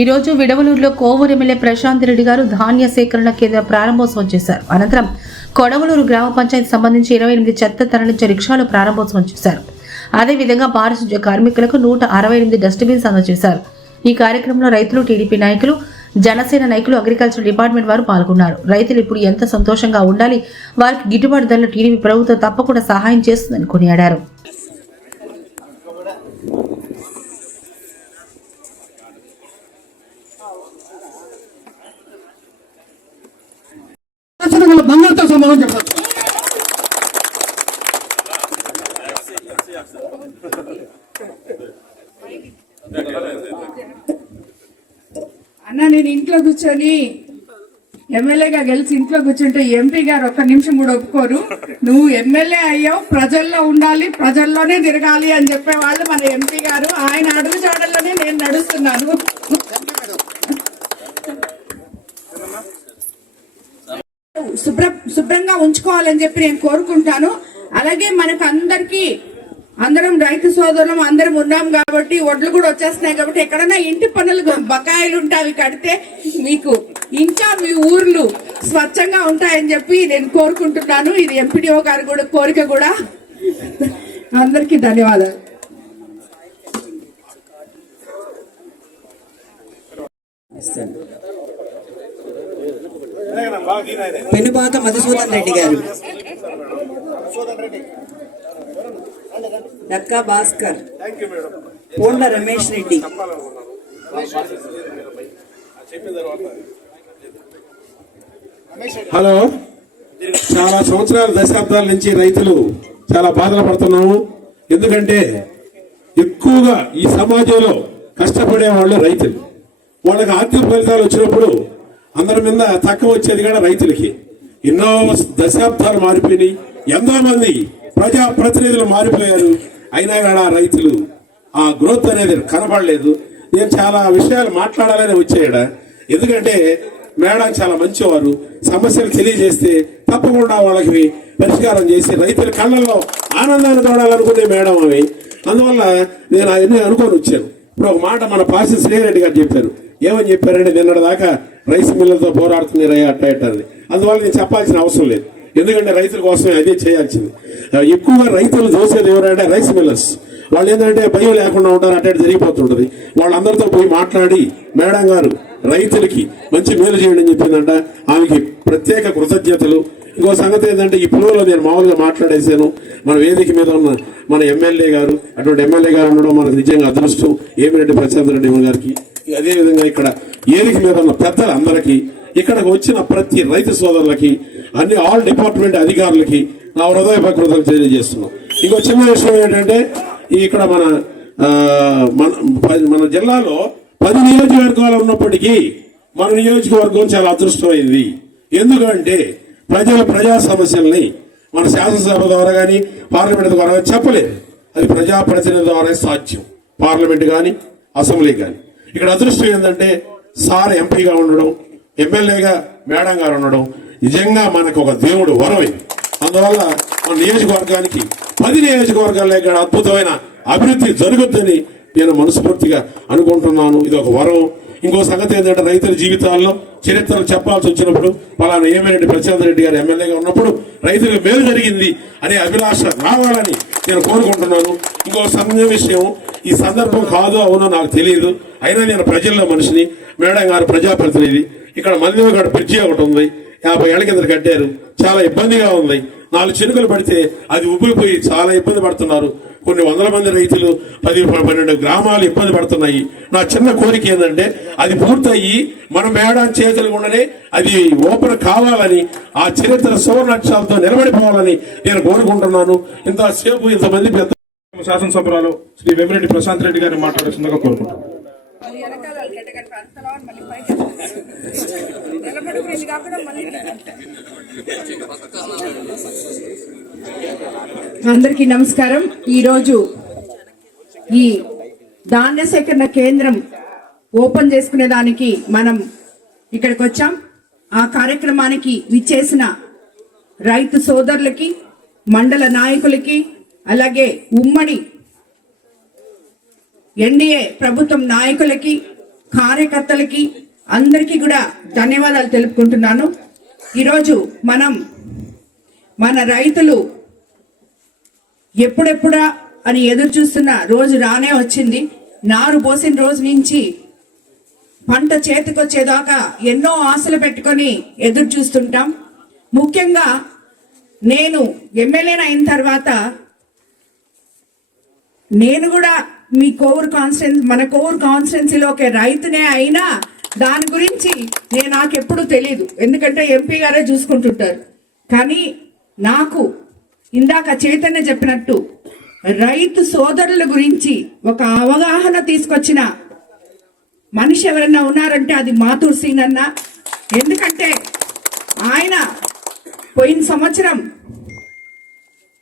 ఈ రోజు విడవలూరులో కోవూరు ఎమ్మెల్యే ప్రశాంత్ రెడ్డి గారు ధాన్య సేకరణ కేంద్ర ప్రారంభోత్సవం చేశారు. అనంతరం కొడవలూరు గ్రామ పంచాయతీ సంబంధించి 28 చెత్త తరలించే రిక్షాలు ప్రారంభోత్సవం చేశారు. అదేవిధంగా పారిశుధ్య కార్మికులకు 168 డస్ట్బిన్స్ అందజేశారు. ఈ కార్యక్రమంలో రైతులు, టీడీపీ నాయకులు, జనసేన నాయకులు, అగ్రికల్చర్ డిపార్ట్మెంట్ వారు పాల్గొన్నారు. రైతులు ఇప్పుడు ఎంత సంతోషంగా ఉండాలి, వారికి గిట్టుబాటు ధరలు టీడీపీ ప్రభుత్వం తప్పకుండా సహాయం చేస్తుందని కొనియాడారు. బంగారుతో సమానం చెప్తారు. అన్న, నేను ఇంట్లో కూర్చొని ఎమ్మెల్యేగా గెలిచి ఇంట్లో కూర్చుంటే ఎంపీ గారు ఒక్క నిమిషం కూడా ఒప్పుకోరు. నువ్వు ఎమ్మెల్యే అయ్యావు, ప్రజల్లో ఉండాలి, ప్రజల్లోనే తిరగాలి అని చెప్పేవాళ్ళు మన ఎంపీ గారు. ఆయన అడుగు జాడల్లోనే నేను నడుస్తున్నాను. శుభ్రంగా ఉంచుకోవాలని చెప్పి నేను కోరుకుంటాను. అలాగే మనకు అందరం రైతు సోదరులం అందరం ఉన్నాం కాబట్టి, ఒడ్లు కూడా వచ్చేస్తున్నాయి కాబట్టి, ఎక్కడన్నా ఇంటి పనులు బకాయిలు ఉంటే అవి కడితే మీకు ఇంకా మీ ఊర్లు స్వచ్ఛంగా ఉంటాయని చెప్పి నేను కోరుకుంటున్నాను. ఇది ఎంపీడీఓ గారి కూడా కోరిక కూడా. అందరికీ ధన్యవాదాలు. పెనుపాక మధుసూదన్ రెడ్డి గారు, దక్కా భాస్కర్, పోండ్ల రమేష్ రెడ్డి, హలో. చాలా సంవత్సరాల దశాబ్దాల నుంచి రైతులు చాలా బాధలు పడుతున్నాము. ఎందుకంటే ఎక్కువగా ఈ సమాజంలో కష్టపడే వాళ్ళు రైతులు. వాళ్ళకి ఆర్థిక ఫలితాలు వచ్చినప్పుడు అందరి మీద తక్కువ వచ్చేది కూడా రైతులకి. ఎన్నో దశాబ్దాలు మారిపోయినాయి, ఎంతో మంది ప్రజా ప్రతినిధులు మారిపోయారు. అయినా కూడా రైతులు ఆ గ్రోత్ అనేది కనపడలేదు. నేను చాలా విషయాలు మాట్లాడాలని వచ్చాయడ. ఎందుకంటే మేడం చాలా మంచివారు. సమస్యలు తెలియజేస్తే తప్పకుండా వాళ్ళకి పరిష్కారం చేసి రైతుల కళ్ళల్లో ఆనందాన్ని తోడాలనుకునే మేడం అవి. అందువల్ల నేను అవన్నీ అనుకొని వచ్చాను. ఇప్పుడు ఒక మాట మన పాసి శ్రీరెడ్డి గారు చెప్పారు. ఏమని చెప్పారంటే, నిన్నటి దాకా రైస్ మిల్లర్తో పోరాడుతున్నారయ్యా అట్టాని. అందువల్ల నేను చెప్పాల్సిన అవసరం లేదు, ఎందుకంటే రైతుల కోసమే అదే చేయాల్సింది. ఎక్కువగా రైతులు చూసేది ఎవరంటే రైస్ మిల్లర్స్. వాళ్ళు ఏంటంటే భయం లేకుండా ఉంటారు, అట్టేటి జరిగిపోతుంటది. వాళ్ళందరితో పోయి మాట్లాడి మేడం గారు రైతులకి మంచి మేలు చేయండి అని చెప్పిందంట. ఆమెకి ప్రత్యేక కృతజ్ఞతలు. ఇంకో సంగతి ఏంటంటే, ఈ పులువలో నేను మామూలుగా మాట్లాడేశాను. మన వేదిక మీద ఉన్న మన ఎమ్మెల్యే గారు, అటువంటి ఎమ్మెల్యే గారు ఉండడం మనకు నిజంగా అదృష్టం. ఏమిరెడ్డి ప్రశాంత్ రెడ్డి గారికి, అదేవిధంగా ఇక్కడ వేదిక మీద ఉన్న పెద్దలందరికీ, ఇక్కడికి వచ్చిన ప్రతి రైతు సోదరులకి, అన్ని ఆల్ డిపార్ట్మెంట్ అధికారులకి నా హృదయపూర్వక తెలియజేస్తున్నాం. ఇంకో చిన్న విషయం ఏంటంటే, ఇక్కడ మన జిల్లాలో 10 నియోజకవర్గాలు ఉన్నప్పటికీ మన నియోజకవర్గం చాలా అదృష్టమైంది. ఎందుకంటే ప్రజా సమస్యల్ని మన శాసనసభ ద్వారా కానీ పార్లమెంట్ ద్వారా చెప్పలేదు. అది ప్రజాప్రతినిధుల ద్వారా సాధ్యం. పార్లమెంట్ కానీ అసెంబ్లీ కానీ. ఇక్కడ అదృష్టం ఏంటంటే, సార్ ఎంపీగా ఉండడం, ఎమ్మెల్యేగా మేడం గారు ఉండడం నిజంగా మనకు ఒక దేవుడు వరమైంది. అందువల్ల మన నియోజకవర్గానికి 10 నియోజకవర్గాల్లో ఇక్కడ అద్భుతమైన అభివృద్ధి జరుగుద్దని నేను మనస్ఫూర్తిగా అనుకుంటున్నాను. ఇది ఒక వరం. ఇంకో సంగతి ఏంటంటే, రైతుల జీవితాల్లో చరిత్రలు చెప్పాల్సి వచ్చినప్పుడు పలానా ఏమిరెడ్డి ప్రశాంత్ రెడ్డి గారు ఎమ్మెల్యేగా ఉన్నప్పుడు రైతులకు మేలు జరిగింది అనే అభిలాష రావాలని నేను కోరుకుంటున్నాను. ఇంకో విషయం, ఈ సందర్భం కాదో అవునో నాకు తెలియదు, అయినా నేను ప్రజల్లో మనిషిని. మేడం గారు ప్రజాప్రతినిధి. ఇక్కడ మల్లిగడ బ్రిడ్జి ఒకటి ఉంది, 50 ఏళ్ల కింద కట్టారు. చాలా ఇబ్బందిగా ఉంది. 4 చినుకులు పడితే అది ఉబ్బిపోయి చాలా ఇబ్బంది పడుతున్నారు. కొన్ని వందల మంది రైతులు 10-12 గ్రామాలు ఇబ్బంది పడుతున్నాయి. నా చిన్న కోరిక ఏంటంటే, అది పూర్తయి మన మేడం చేతులు ఉండనే అది ఓపెన్ కావాలని, ఆ చరిత్ర సువర్ణాక్షరాలతో నిలబడిపోవాలని నేను కోరుకుంటున్నాను. ఇంతసేపు ఇంతమంది పెద్ద శాసనసభ్యురాలు శ్రీ వేమిరెడ్డి ప్రశాంత్ రెడ్డి గారిని మాట్లాడాల్సిందిగా కోరుకుంటున్నాను. అందరికీ నమస్కారం. ఈరోజు ఈ ధాన్య సేకరణ కేంద్రం ఓపెన్ చేసుకునే దానికి మనం ఇక్కడికి వచ్చాం. ఆ కార్యక్రమానికి విచ్చేసిన రైతు సోదరులకి, మండల నాయకులకి, అలాగే ఉమ్మడి ఎన్డీఏ ప్రభుత్వం నాయకులకి, కార్యకర్తలకి అందరికీ కూడా ధన్యవాదాలు తెలుపుకుంటున్నాను. ఈరోజు మన రైతులు ఎప్పుడెప్పుడా అని ఎదురు చూస్తున్న రోజు రానే వచ్చింది. నారు పోసిన రోజు నుంచి పంట చేతికొచ్చేదాకా ఎన్నో ఆశలు పెట్టుకొని ఎదురు చూస్తుంటాం. ముఖ్యంగా నేను ఎమ్మెల్యేని అయిన తర్వాత నేను కూడా మీ మన కోవూరు కాన్స్టిట్యున్సీలో ఒక రైతునే అయినా దాని గురించి నాకెప్పుడు తెలియదు, ఎందుకంటే ఎంపీ గారే చూసుకుంటుంటారు. కానీ నాకు ఇందాక చైతన్య చెప్పినట్టు రైతు సోదరుల గురించి ఒక అవగాహన తీసుకొచ్చిన మనిషి ఎవరైనా ఉన్నారంటే అది మాతూర్ సీనన్న. ఎందుకంటే ఆయన పోయిన సంవత్సరం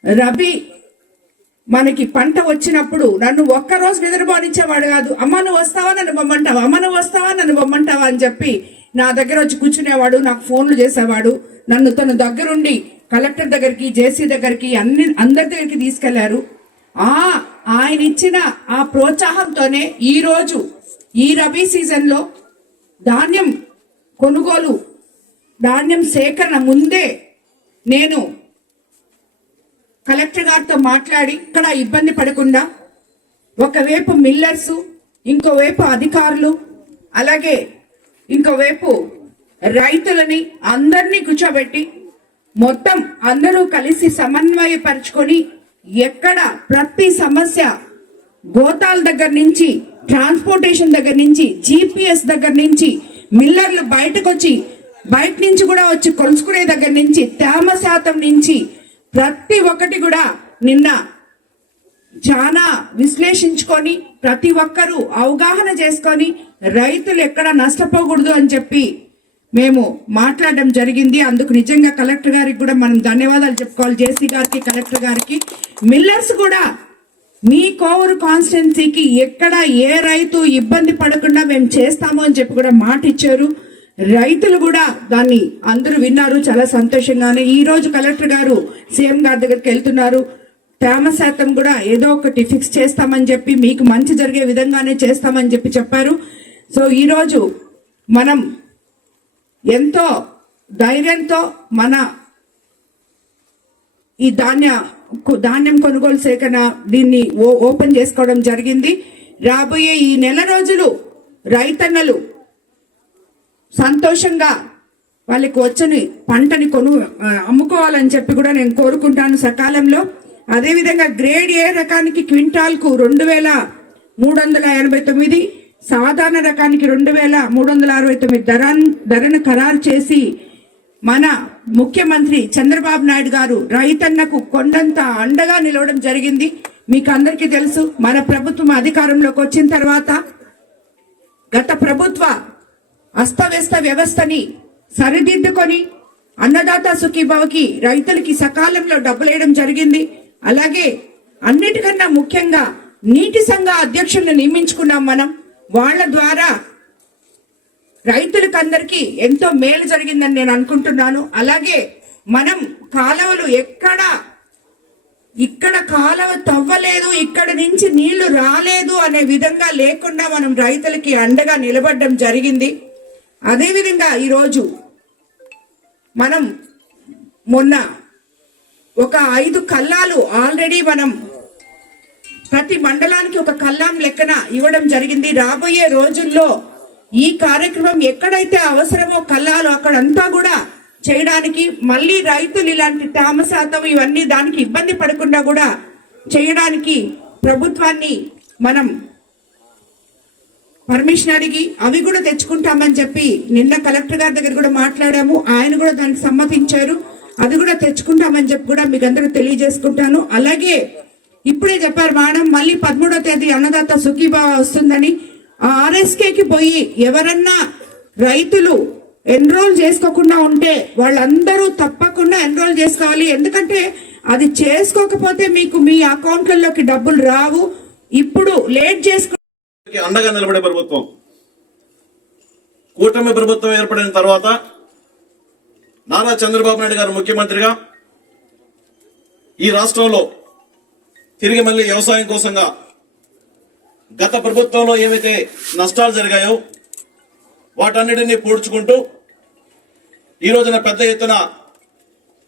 రబీ మనకి పంట వచ్చినప్పుడు నన్ను ఒక్కరోజు నిద్రపోనిచ్చేవాడు కాదు. అమ్మ నువ్వు వస్తావా నన్ను బొమ్మంటావా, అమ్మ నువ్వు వస్తావా నన్ను బొమ్మంటావా అని చెప్పి నా దగ్గర వచ్చి కూర్చునేవాడు, నాకు ఫోన్లు చేసేవాడు. నన్ను తన దగ్గరుండి కలెక్టర్ దగ్గరికి, జేసీ దగ్గరికి, అందరి దగ్గరికి తీసుకెళ్లారు. ఆయన ఇచ్చిన ఆ ప్రోత్సాహంతోనే ఈరోజు ఈ రబీ సీజన్లో ధాన్యం కొనుగోలు, ధాన్యం సేకరణ ముందే నేను కలెక్టర్ గారితో మాట్లాడి ఇక్కడ ఇబ్బంది పడకుండా ఒకవైపు మిల్లర్స్, ఇంకోవైపు అధికారులు, అలాగే ఇంకోవైపు రైతులని అందరినీ కూర్చోబెట్టి మొత్తం అందరూ కలిసి సమన్వయపరుచుకొని ఎక్కడ ప్రతి సమస్య గోతాల దగ్గర నుంచి, ట్రాన్స్పోర్టేషన్ దగ్గర నుంచి, GPS దగ్గర నుంచి, మిల్లర్లు బయట నుంచి కూడా వచ్చి కొలుసుకునే దగ్గర నుంచి, తేమ శాతం నుంచి ప్రతి ఒక్కటి కూడా నిన్న చాలా విశ్లేషించుకొని ప్రతి ఒక్కరూ అవగాహన చేసుకొని రైతులు ఎక్కడ నష్టపోకూడదు అని చెప్పి మేము మాట్లాడడం జరిగింది. అందుకు నిజంగా కలెక్టర్ గారికి కూడా మనం ధన్యవాదాలు చెప్పుకోవాలి, జేసీ గారికి, కలెక్టర్ గారికి. మిల్లర్స్ కూడా మీ కోవూరు కాన్స్టిట్యున్సీకి ఎక్కడ ఏ రైతు ఇబ్బంది పడకుండా మేము చేస్తాము అని చెప్పి కూడా మాట ఇచ్చారు. రైతులు కూడా దాన్ని అందరూ విన్నారు, చాలా సంతోషంగానే. ఈ రోజు కలెక్టర్ గారు సీఎం గారి దగ్గరికి వెళ్తున్నారు. తేమ శాతం కూడా ఏదో ఒకటి ఫిక్స్ చేస్తామని చెప్పి, మీకు మంచి జరిగే విధంగానే చేస్తామని చెప్పి చెప్పారు. సో ఈరోజు మనం ఎంతో ధైర్యంతో మన ఈ ధాన్యం కొనుగోలు సేకరణ దీన్ని ఓపెన్ చేసుకోవడం జరిగింది. రాబోయే ఈ నెల రోజులు రైతన్నలు సంతోషంగా వాళ్ళకి వచ్చని పంటని అమ్ముకోవాలని చెప్పి కూడా నేను కోరుకుంటాను సకాలంలో. అదేవిధంగా గ్రేడ్ ఏ రకానికి క్వింటాల్కు 2389, సాధారణ రకానికి 2369 ధరను ఖరారు చేసి మన ముఖ్యమంత్రి చంద్రబాబు నాయుడు గారు రైతన్నకు కొండంత అండగా నిలవడం జరిగింది. మీకు అందరికీ తెలుసు, మన ప్రభుత్వం అధికారంలోకి వచ్చిన తర్వాత గత ప్రభుత్వ అస్తవ్యస్త వ్యవస్థని సరిదిద్దుకొని అన్నదాత సుఖీభవకి రైతులకి సకాలంలో డబ్బులు వేయడం జరిగింది. అలాగే అన్నిటికన్నా ముఖ్యంగా నీటి సంఘ అధ్యక్షులను నియమించుకున్నాం మనం. వాళ్ళ ద్వారా రైతులకందరికీ ఎంతో మేలు జరిగిందని నేను అనుకుంటున్నాను. అలాగే మనం కాలువలు ఇక్కడ కాలువ తవ్వలేదు, ఇక్కడ నుంచి నీళ్లు రాలేదు అనే విధంగా లేకుండా మనం రైతులకి అండగా నిలబడడం జరిగింది. అదేవిధంగా ఈరోజు మనం మొన్న ఒక 5 కల్లాలు ఆల్రెడీ మనం ప్రతి మండలానికి ఒక కల్లాం లెక్కన ఇవ్వడం జరిగింది. రాబోయే రోజుల్లో ఈ కార్యక్రమం ఎక్కడైతే అవసరమో కల్లాలు అక్కడంతా కూడా చేయడానికి, మళ్ళీ రైతులు ఇలాంటి తేమ శాతం ఇవన్నీ దానికి ఇబ్బంది పడకుండా కూడా చేయడానికి ప్రభుత్వాన్ని మనం పర్మిషన్ అడిగి అవి కూడా తెచ్చుకుంటామని చెప్పి నిన్న కలెక్టర్ గారి దగ్గర కూడా మాట్లాడాము. ఆయన కూడా దానికి సమ్మతించారు. అది కూడా తెచ్చుకుంటామని చెప్పి కూడా మీకు అందరూ తెలియజేసుకుంటాను. అలాగే ఇప్పుడే చెప్పారు మేడం, మళ్ళీ 13వ తేదీ అన్నదాత సుఖీభావ వస్తుందని. ఆ RSKకి పోయి ఎవరన్నా రైతులు ఎన్రోల్ చేసుకోకుండా ఉంటే వాళ్ళందరూ తప్పకుండా ఎన్రోల్ చేసుకోవాలి. ఎందుకంటే అది చేసుకోకపోతే మీకు మీ అకౌంట్లలోకి డబ్బులు రావు. ఇప్పుడు లేట్ చేసుకు అండగా నిలబడే ప్రభుత్వం, కూటమి ప్రభుత్వం ఏర్పడిన తర్వాత నారా చంద్రబాబు నాయుడు గారు ముఖ్యమంత్రిగా ఈ రాష్ట్రంలో తిరిగి మళ్ళీ వ్యవసాయం కోసంగా గత ప్రభుత్వంలో ఏవైతే నష్టాలు జరిగాయో వాటన్నిటినీ పూడ్చుకుంటూ ఈ రోజున పెద్ద ఎత్తున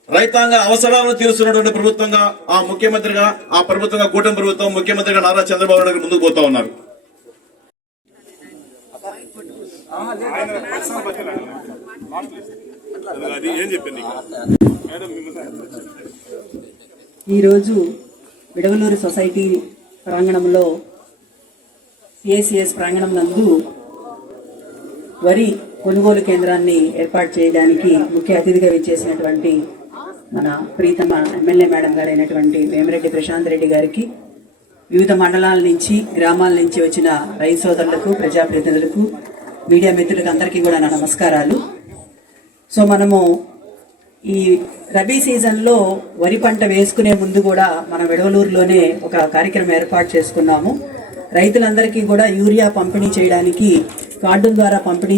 రైతాంగ అవసరాలను తీరుస్తున్నటువంటి ప్రభుత్వంగా ఆ ముఖ్యమంత్రిగా ఆ ప్రభుత్వంగా కూటమి ప్రభుత్వం ముఖ్యమంత్రిగా నారా చంద్రబాబు నాయుడు గారు ముందుకు పోతా ఉన్నారు. ఈరోజు విడవలూరు సొసైటీ ప్రాంగణంలో సిఎస్సిఎస్ ప్రాంగణం నందు వరి కొనుగోలు కేంద్రాన్ని ఏర్పాటు చేయడానికి ముఖ్య అతిథిగా విచ్చేసినటువంటి మన ప్రీతమ ఎమ్మెల్యే మేడం గారైనటువంటి వేమిరెడ్డి ప్రశాంత్ రెడ్డి గారికి, వివిధ మండలాల నుంచి గ్రామాల నుంచి వచ్చిన రైతు సోదరులకు, ప్రజాప్రతినిధులకు, మీడియా మిత్రులకు అందరికీ కూడా నా నమస్కారాలు. సో మనము ఈ రబీ సీజన్లో వరి పంట వేసుకునే ముందు కూడా మన విడవలూరులోనే ఒక కార్యక్రమం ఏర్పాటు చేసుకున్నాము. రైతులందరికీ కూడా యూరియా పంపిణీ చేయడానికి కార్డుల ద్వారా పంపిణీ